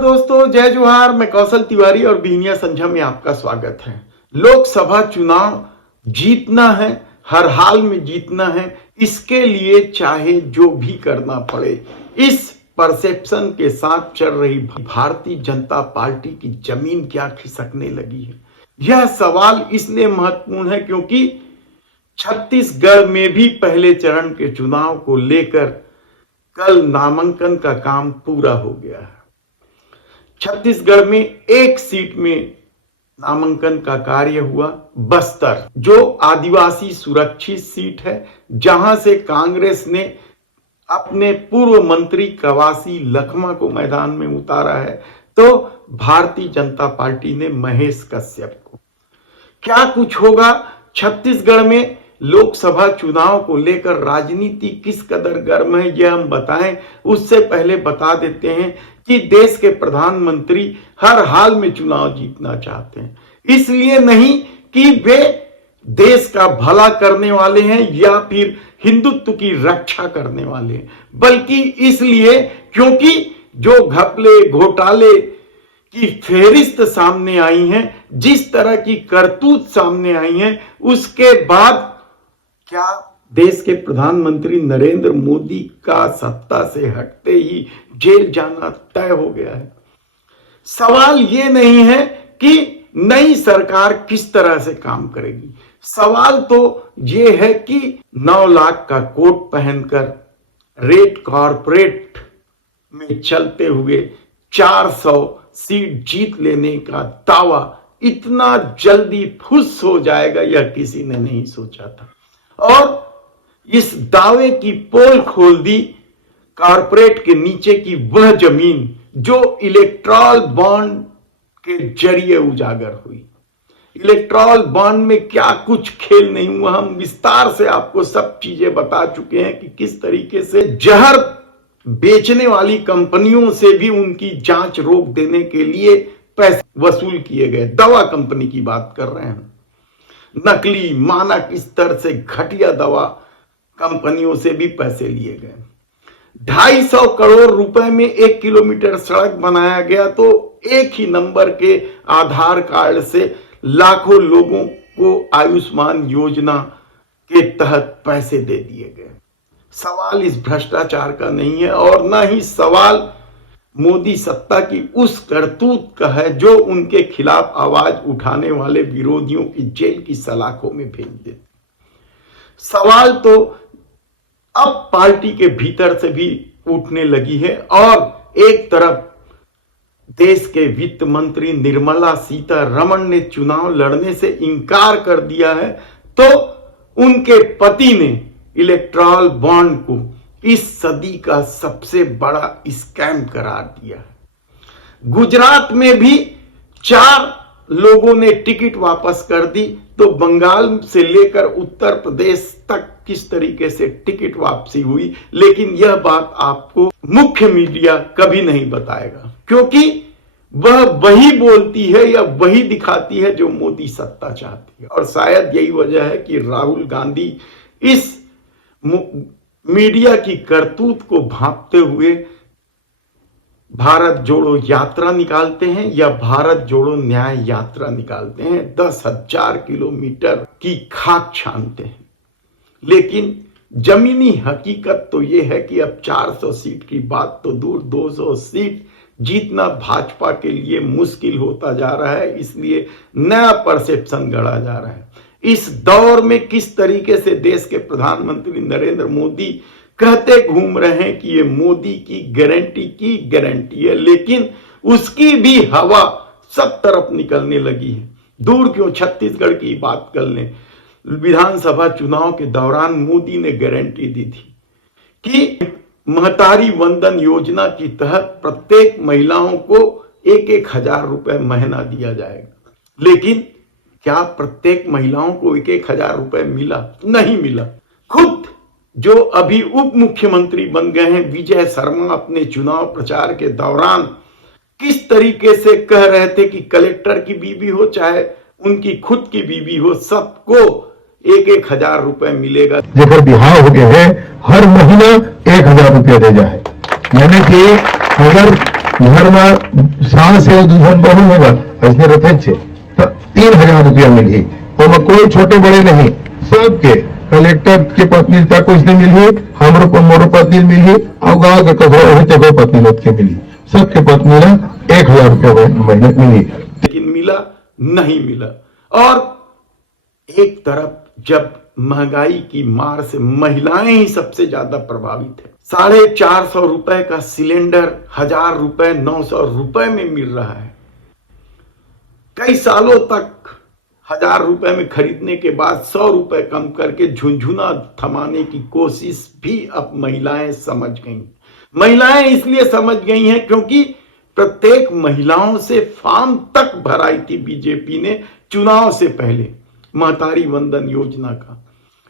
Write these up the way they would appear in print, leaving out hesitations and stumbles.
दोस्तों, जय जोहार। मैं कौशल तिवारी और बिहनिया संझा में आपका स्वागत है। लोकसभा चुनाव जीतना है, हर हाल में जीतना है, इसके लिए चाहे जो भी करना पड़े, इस परसेप्शन के साथ चल रही भारतीय जनता पार्टी की जमीन क्या खिसकने लगी है। यह सवाल इसलिए महत्वपूर्ण है क्योंकि छत्तीसगढ़ में भी पहले चरण के चुनाव को लेकर कल नामांकन का काम पूरा हो गया है। छत्तीसगढ़ में एक सीट में नामांकन का कार्य हुआ, बस्तर, जो आदिवासी सुरक्षित सीट है, जहां से कांग्रेस ने अपने पूर्व मंत्री कवासी लखमा को मैदान में उतारा है, तो भारतीय जनता पार्टी ने महेश कश्यप को। क्या कुछ होगा छत्तीसगढ़ में लोकसभा चुनाव को लेकर राजनीति किस कदर गर्म है, यह हम बताएं। उससे पहले बता देते हैं कि देश के प्रधानमंत्री हर हाल में चुनाव जीतना चाहते हैं, इसलिए नहीं कि वे देश का भला करने वाले हैं या फिर हिंदुत्व की रक्षा करने वाले हैं, बल्कि इसलिए क्योंकि जो घपले घोटाले की फेहरिस्त सामने आई है, जिस तरह की करतूत सामने आई है, उसके बाद क्या देश के प्रधानमंत्री नरेंद्र मोदी का सत्ता से हटते ही जेल जाना तय हो गया है। सवाल ये नहीं है कि नई सरकार किस तरह से काम करेगी, सवाल तो ये है कि 9 लाख का कोट पहनकर रेड कॉर्पोरेट में चलते हुए 400 सीट जीत लेने का दावा इतना जल्दी फुस हो जाएगा, यह किसी ने नहीं सोचा था। और इस दावे की पोल खोल दी कॉर्पोरेट के नीचे की वह जमीन जो इलेक्ट्रॉल बॉन्ड के जरिए उजागर हुई। इलेक्ट्रॉल बॉन्ड में क्या कुछ खेल नहीं हुआ, हम विस्तार से आपको सब चीजें बता चुके हैं कि किस तरीके से जहर बेचने वाली कंपनियों से भी उनकी जांच रोक देने के लिए पैसे वसूल किए गए। दवा कंपनी की बात कर रहे हैं, नकली मानक स्तर से घटिया दवा कंपनियों से भी पैसे लिए गए। 250 करोड़ रुपए में 1 किलोमीटर सड़क बनाया गया, तो एक ही नंबर के आधार कार्ड से लाखों लोगों को आयुष्मान योजना के तहत पैसे दे दिए गए। सवाल इस भ्रष्टाचार का नहीं है और न ही सवाल मोदी सत्ता की उस करतूत का है जो उनके खिलाफ आवाज उठाने वाले विरोधियों की जेल की सलाखों में भेज देते। सवाल तो अब पार्टी के भीतर से भी उठने लगी है और एक तरफ देश के वित्त मंत्री निर्मला सीतारमण ने चुनाव लड़ने से इनकार कर दिया है, तो उनके पति ने इलेक्ट्रॉल बॉन्ड को इस सदी का सबसे बड़ा स्कैम करार दिया है। गुजरात में भी 4 लोगों ने टिकट वापस कर दी, तो बंगाल से लेकर उत्तर प्रदेश तक किस तरीके से टिकट वापसी हुई, लेकिन यह बात आपको मुख्य मीडिया कभी नहीं बताएगा, क्योंकि वह वही बोलती है या वही दिखाती है जो मोदी सत्ता चाहती है। और शायद यही वजह है कि राहुल गांधी इस मीडिया की करतूत को भांपते हुए भारत जोड़ो यात्रा निकालते हैं या भारत जोड़ो न्याय यात्रा निकालते हैं। 10,000 किलोमीटर की खाक छानते हैं, लेकिन जमीनी हकीकत तो यह है कि अब 400 सीट की बात तो दूर, 200 सीट जीतना भाजपा के लिए मुश्किल होता जा रहा है। इसलिए नया परसेप्शन गढ़ा जा रहा है। इस दौर में किस तरीके से देश के प्रधानमंत्री नरेंद्र मोदी कहते घूम रहे हैं कि ये मोदी की गारंटी है, लेकिन उसकी भी हवा सब तरफ निकलने लगी है। दूर क्यों, छत्तीसगढ़ की बात कर लें। विधानसभा चुनाव के दौरान मोदी ने गारंटी दी थी कि महतारी वंदन योजना के तहत प्रत्येक महिलाओं को 1-1 हजार रुपए महीना दिया जाएगा, लेकिन क्या प्रत्येक महिलाओं को 1-1 हजार रुपए मिला? नहीं मिला। खुद जो अभी उप मुख्यमंत्री बन गए हैं विजय शर्मा, अपने चुनाव प्रचार के दौरान किस तरीके से कह रहे थे कि कलेक्टर की बीवी हो चाहे उनकी खुद की बीवी हो, सबको 1-1 हजार रुपए मिलेगा। जेकर बिहार हो गए हैं हर महीना 1,000 रुपया दे जाए, यानी कि अगर ઘરમાં સાસ એવું દૂધન બહુ હોगा ऐसे रखे छे तो 3,000 रुपया मिली और कोई छोटे बड़े नहीं सबके कलेक्टर के पत्नी तक कुछ नहीं मिली हमरो को मोरो पत्नी मिली और गाँव के कहो तो पत्नी लोग के मिली सबके पत्नी ना 1,000 रुपया महीने मिली लेकिन मिला नहीं मिला। और एक तरफ जब महंगाई की मार से महिलाएं ही सबसे ज्यादा प्रभावित है, 450 रुपए का सिलेंडर 1,000 रुपए 900 रुपए में मिल रहा है। कई सालों तक 1,000 रुपए में खरीदने के बाद 100 रुपए कम करके झुंझुना थमाने की कोशिश भी अब महिलाएं समझ गई। महिलाएं इसलिए समझ गई हैं क्योंकि प्रत्येक महिलाओं से फॉर्म तक भराई थी बीजेपी ने चुनाव से पहले महतारी वंदन योजना का,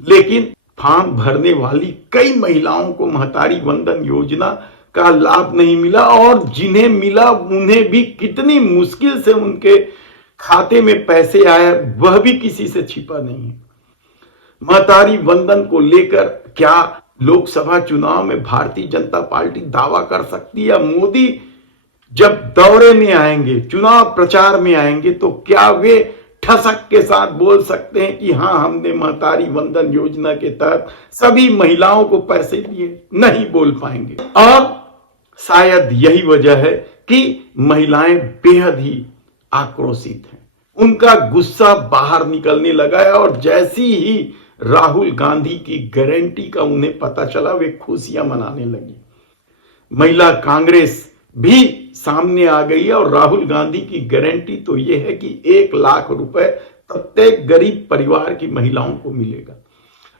लेकिन फॉर्म भरने वाली कई महिलाओं को महतारी वंदन योजना का लाभ नहीं मिला और जिन्हें मिला उन्हें भी कितनी मुश्किल से उनके खाते में पैसे आए वह भी किसी से छिपा नहीं है। महतारी वंदन को लेकर क्या लोकसभा चुनाव में भारतीय जनता पार्टी दावा कर सकती है? मोदी जब दौरे में आएंगे, चुनाव प्रचार में आएंगे, तो क्या वे ठसक के साथ बोल सकते हैं कि हाँ हमने महतारी वंदन योजना के तहत सभी महिलाओं को पैसे दिए? नहीं बोल पाएंगे। और शायद यही वजह है कि महिलाएं बेहद ही आक्रोशित हैं, उनका गुस्सा बाहर निकलने लगा है और जैसी ही राहुल गांधी की गारंटी का उन्हें पता चला वे खुशियां मनाने लगी। महिला कांग्रेस भी सामने आ गई है और राहुल गांधी की गारंटी तो यह है कि 1 लाख रुपए प्रत्येक गरीब परिवार की महिलाओं को मिलेगा।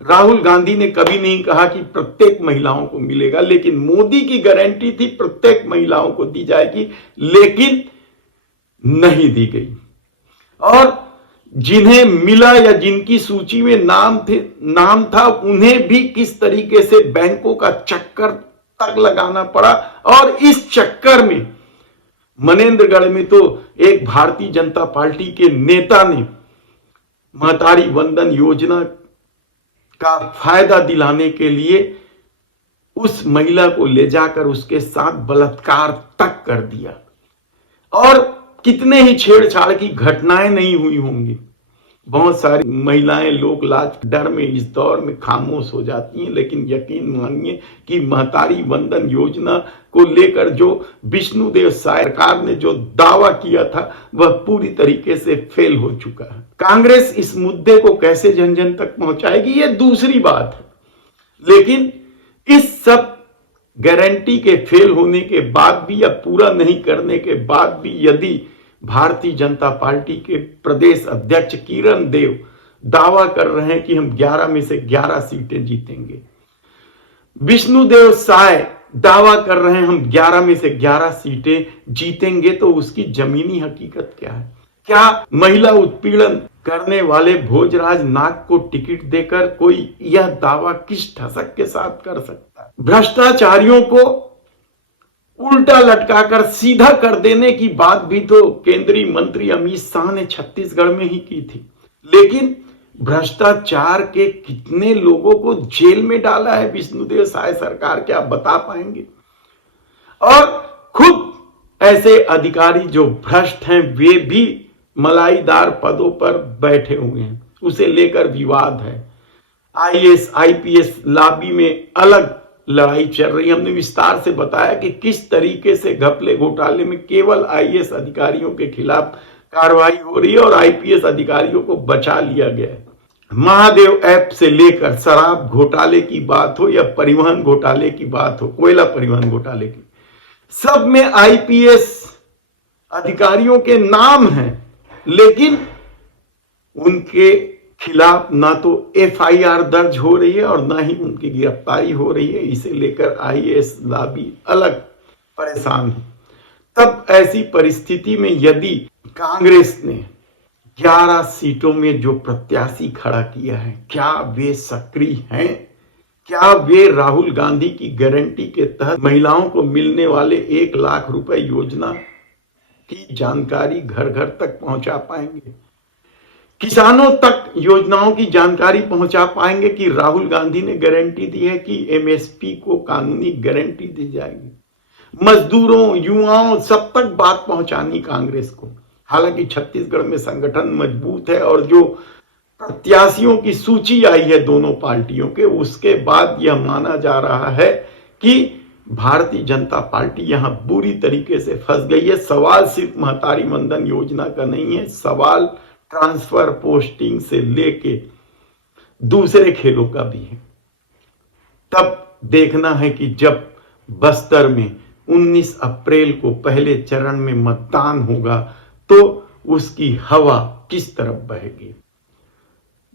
राहुल गांधी ने कभी नहीं कहा कि प्रत्येक महिलाओं को मिलेगा, लेकिन मोदी की गारंटी थी प्रत्येक महिलाओं को दी जाएगी, लेकिन नहीं दी गई। और जिन्हें मिला या जिनकी सूची में नाम था उन्हें भी किस तरीके से बैंकों का चक्कर तक लगाना पड़ा। और इस चक्कर में मनेंद्रगढ़ में तो एक भारतीय जनता पार्टी के नेता ने महतारी वंदन योजना का फायदा दिलाने के लिए उस महिला को ले जाकर उसके साथ बलात्कार तक कर दिया। और कितने ही छेड़छाड़ की घटनाएं नहीं हुई होंगी। बहुत सारी महिलाएं लोक लाज डर में इस दौर में खामोश हो जाती हैं, लेकिन यकीन मानिए कि महतारी वंदन योजना को लेकर जो विष्णुदेव साय सरकार ने जो दावा किया था वह पूरी तरीके से फेल हो चुका है। कांग्रेस इस मुद्दे को कैसे जन जन तक पहुंचाएगी ये दूसरी बात है, लेकिन इस सब गारंटी के फेल होने के बाद भी या पूरा नहीं करने के बाद भी यदि भारतीय जनता पार्टी के प्रदेश अध्यक्ष किरण देव दावा कर रहे हैं कि हम 11 में से 11 सीटें जीतेंगे, विष्णुदेव साय दावा कर रहे हैं हम 11 में से 11 सीटें जीतेंगे, तो उसकी जमीनी हकीकत क्या है? क्या महिला उत्पीड़न करने वाले भोजराज नाग को टिकट देकर कोई यह दावा किस ठसक के साथ कर सकता है? भ्रष्टाचारियों को उल्टा लटकाकर सीधा कर देने की बात भी तो केंद्रीय मंत्री अमित शाह ने छत्तीसगढ़ में ही की थी, लेकिन भ्रष्टाचार के कितने लोगों को जेल में डाला है विष्णुदेव साय सरकार, क्या आप बता पाएंगे? और खुद ऐसे अधिकारी जो भ्रष्ट हैं वे भी मलाईदार पदों पर बैठे हुए हैं, उसे लेकर विवाद है। आईएएस आईपीएस लॉबी में अलग लड़ाई चल रही है। हमने विस्तार से बताया कि किस तरीके से घपले घोटाले में केवल आईएएस अधिकारियों के खिलाफ कार्रवाई हो रही है और आईपीएस अधिकारियों को बचा लिया गया है। महादेव ऐप से लेकर शराब घोटाले की बात हो या परिवहन घोटाले की बात हो, कोयला परिवहन घोटाले की, सब में आईपीएस अधिकारियों के नाम हैं, लेकिन उनके खिलाफ ना तो एफआईआर दर्ज हो रही है और ना ही उनकी गिरफ्तारी हो रही है। इसे लेकर आईएएस लॉबी अलग परेशान है। तब ऐसी परिस्थिति में यदि कांग्रेस ने 11 सीटों में जो प्रत्याशी खड़ा किया है, क्या वे सक्रिय हैं? क्या वे राहुल गांधी की गारंटी के तहत महिलाओं को मिलने वाले 1 लाख रुपए योजना की जानकारी घर घर तक पहुंचा पाएंगे? किसानों तक योजनाओं की जानकारी पहुंचा पाएंगे कि राहुल गांधी ने गारंटी दी है कि एमएसपी को कानूनी गारंटी दी जाएगी? मजदूरों, युवाओं सब तक बात पहुंचानी कांग्रेस को। हालांकि छत्तीसगढ़ में संगठन मजबूत है और जो प्रत्याशियों की सूची आई है दोनों पार्टियों के, उसके बाद यह माना जा रहा है कि भारतीय जनता पार्टी यहां बुरी तरीके से फंस गई है। सवाल सिर्फ महतारी वंदन योजना का नहीं है, सवाल ट्रांसफर पोस्टिंग से लेके दूसरे खेलों का भी है। तब देखना है कि जब बस्तर में 19 अप्रैल को पहले चरण में मतदान होगा तो उसकी हवा किस तरफ बहेगी।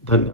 धन्यवाद।